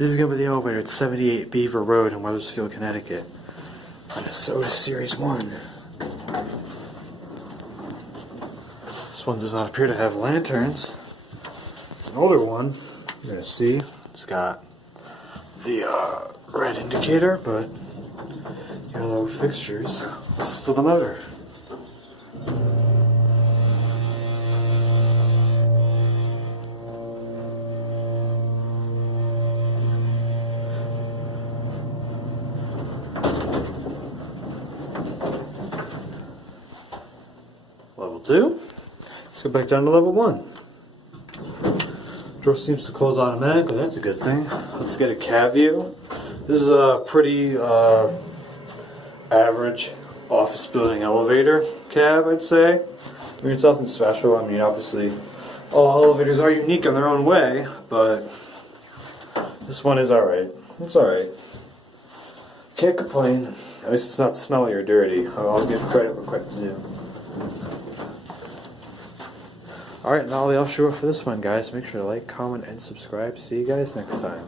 This is going to be the elevator at 78 Beaver Road in Wethersfield, Connecticut. On a Otis Series 1. This one does not appear to have lanterns. It's an older one. You're going to see it's got the red indicator, but yellow fixtures. Still the motor. Level 2. Let's go back down to level 1. Door seems to close automatically. That's a good thing. Let's get a cab view. This is a pretty average office building elevator cab, I'd say. I mean, it's nothing special. I mean, obviously, all elevators are unique in their own way, but this one is alright. It's alright. Can't complain. At least it's not smelly or dirty. I'll give credit where credit's due. Alright, now I'll show up for this one, guys. Make sure to like, comment, and subscribe. See you guys next time.